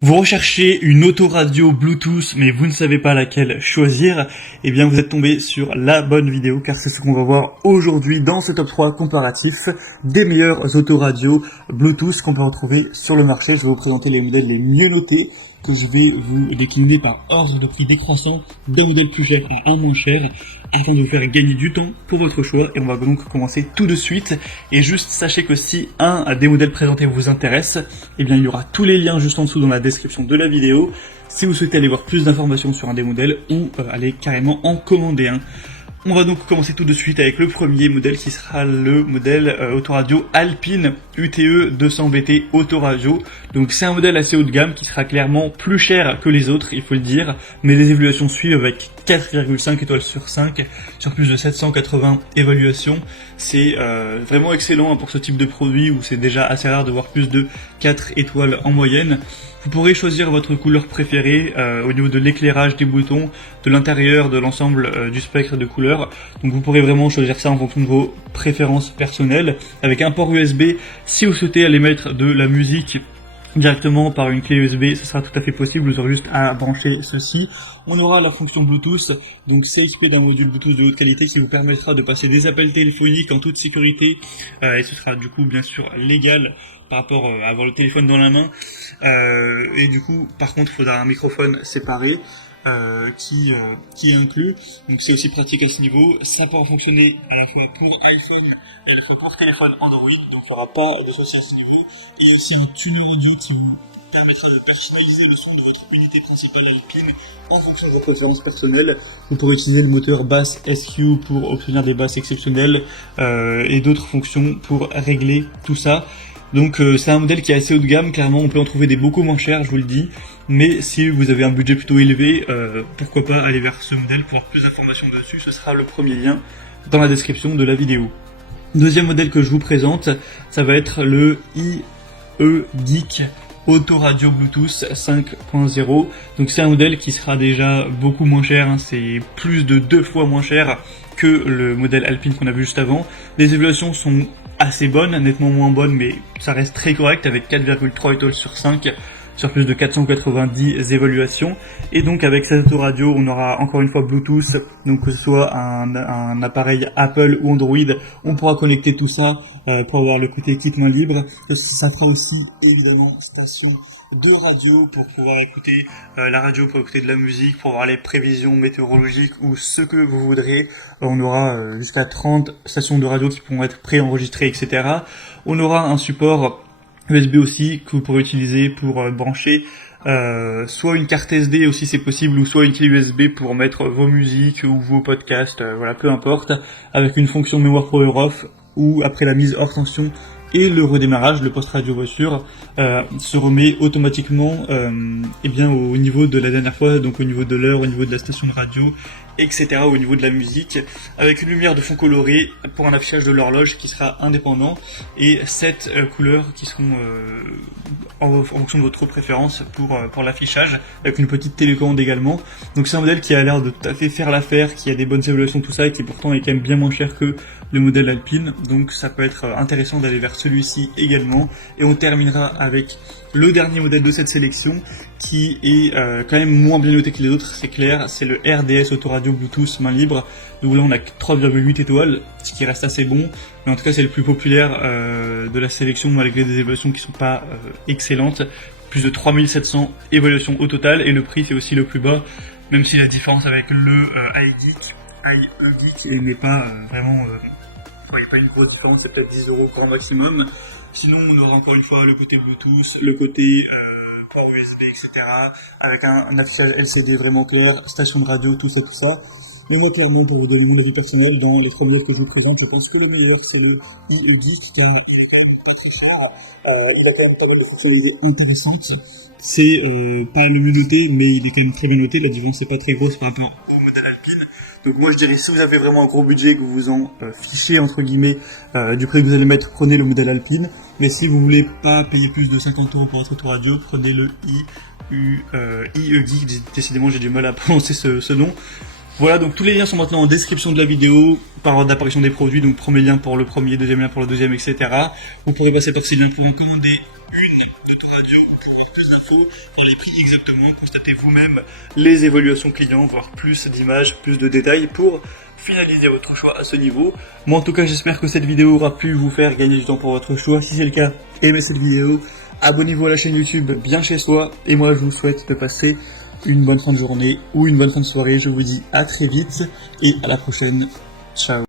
Vous recherchez une autoradio Bluetooth, mais vous ne savez pas laquelle choisir, eh bien vous êtes tombé sur la bonne vidéo, car c'est ce qu'on va voir aujourd'hui dans ce top 3 comparatif des meilleures autoradios Bluetooth qu'on peut retrouver sur le marché. Je vais vous présenter les modèles les mieux notés, que je vais vous décliner par ordre de prix décroissant, d'un modèle plus cher à un moins cher, afin de vous faire gagner du temps pour votre choix. Et on va donc commencer tout de suite. Et juste sachez que si un des modèles présentés vous intéresse, eh bien il y aura tous les liens juste en dessous dans la description de la vidéo. Si vous souhaitez aller voir plus d'informations sur un des modèles ou aller carrément en commander un. On va donc commencer tout de suite avec le premier modèle qui sera le modèle autoradio Alpine UTE 200BT autoradio. Donc c'est un modèle assez haut de gamme qui sera clairement plus cher que les autres, il faut le dire, mais les évaluations suivent avec 4,5 étoiles sur 5 sur plus de 780 évaluations. C'est vraiment excellent pour ce type de produit où c'est déjà assez rare de voir plus de 4 étoiles en moyenne. Vous pourrez choisir votre couleur préférée au niveau de l'éclairage des boutons, de l'intérieur, de l'ensemble du spectre de couleurs. Donc vous pourrez vraiment choisir ça en fonction de vos préférences personnelles. Avec un port USB, si vous souhaitez aller mettre de la musique directement par une clé USB, ce sera tout à fait possible, vous aurez juste à brancher ceci. On aura la fonction Bluetooth, donc c'est équipé d'un module Bluetooth de haute qualité qui vous permettra de passer des appels téléphoniques en toute sécurité, et ce sera du coup bien sûr légal par rapport à avoir le téléphone dans la main, et du coup par contre il faudra un microphone séparé, qui est inclus, donc c'est aussi pratique à ce niveau. Ça pourra fonctionner à la fois pour iPhone et à la fois pour téléphone Android, donc il n'y aura pas de souci à ce niveau. Et aussi un tuner audio qui vous permettra de personnaliser le son de votre unité principale Alpine en fonction de vos préférences personnelles. Vous pourrez utiliser le moteur basse SQ pour obtenir des basses exceptionnelles, et d'autres fonctions pour régler tout ça. Donc c'est un modèle qui est assez haut de gamme, clairement on peut en trouver des beaucoup moins chers, je vous le dis. Mais si vous avez un budget plutôt élevé, pourquoi pas aller vers ce modèle pour avoir plus d'informations dessus, ce sera le premier lien dans la description de la vidéo. Deuxième modèle que je vous présente, ça va être le iEgeek Autoradio Bluetooth 5.0. Donc c'est un modèle qui sera déjà beaucoup moins cher, hein, c'est plus de 2 fois moins cher que le modèle Alpine qu'on a vu juste avant. Les évaluations sont assez bonnes, nettement moins bonnes, mais ça reste très correct avec 4,3 étoiles sur 5 sur plus de 490 évaluations. Et donc avec cette autoradio, on aura encore une fois Bluetooth, donc que ce soit un appareil Apple ou Android, on pourra connecter tout ça pour avoir le côté équipement libre. Ça fera aussi évidemment station de radio pour pouvoir écouter la radio, pour écouter de la musique, pour voir les prévisions météorologiques ou ce que vous voudrez. On aura jusqu'à 30 stations de radio qui pourront être préenregistrées, etc. On aura un support USB aussi que vous pourrez utiliser pour brancher soit une carte SD aussi c'est possible, ou soit une clé USB pour mettre vos musiques ou vos podcasts, voilà, peu importe, avec une fonction mémoire power off, ou après la mise hors tension et le redémarrage, le post-radio voiture se remet automatiquement et bien au niveau de la dernière fois, donc au niveau de l'heure, au niveau de la station de radio, etc., au niveau de la musique, avec une lumière de fond colorée pour un affichage de l'horloge qui sera indépendant, et 7 couleurs qui seront en fonction de votre préférence pour l'affichage, avec une petite télécommande également. Donc c'est un modèle qui a l'air de tout à fait faire l'affaire, qui a des bonnes évaluations, tout ça, et qui pourtant est quand même bien moins cher que le modèle Alpine, donc ça peut être intéressant d'aller vers celui-ci également. Et on terminera avec le dernier modèle de cette sélection, qui est quand même moins bien noté que les autres, c'est clair, c'est le RDS Autoradio Bluetooth main libre. Donc là on a 3,8 étoiles, ce qui reste assez bon, mais en tout cas c'est le plus populaire de la sélection, malgré des évaluations qui sont pas excellentes. Plus de 3700 évaluations au total, et le prix c'est aussi le plus bas, même si la différence avec le iEgeek n'est pas vraiment... il n'y a pas une grosse différence, c'est peut-être 10 € grand maximum. Sinon, on aura encore une fois le côté Bluetooth, le côté port USB, etc. Avec un affichage LCD vraiment clair, station de radio, tout ça. Mais moi, clairement, pour vous donner mon avis personnel, dans les trois modèles que je vous présente, je pense que le meilleur, c'est le iEgeek, car il est quand même pas très cher. Il a quand même pas des fonctionnalités intéressantes. C'est pas le mieux noté, mais il est quand même très bien noté. La différence n'est pas très grosse par rapport au modèle Alpine. Donc moi je dirais, si vous avez vraiment un gros budget, que vous vous en fichez entre guillemets du prix que vous allez mettre, prenez le modèle Alpine. Mais si vous voulez pas payer plus de 50 € pour votre autoradio, prenez le iEgeek. Décidément j'ai du mal à prononcer ce nom. Voilà, donc tous les liens sont maintenant en description de la vidéo, par ordre d'apparition des produits, donc premier lien pour le premier, deuxième lien pour le deuxième, etc. Vous pourrez passer par ces liens pour en commander une autoradio pour avoir plus d'infos. les prix exactement, constatez vous-même les évaluations clients, voire plus d'images, plus de détails pour finaliser votre choix à ce niveau. Moi en tout cas j'espère que cette vidéo aura pu vous faire gagner du temps pour votre choix. Si c'est le cas, aimez cette vidéo, abonnez-vous à la chaîne YouTube bien chez soi, et moi je vous souhaite de passer une bonne fin de journée ou une bonne fin de soirée. Je vous dis à très vite et à la prochaine. Ciao.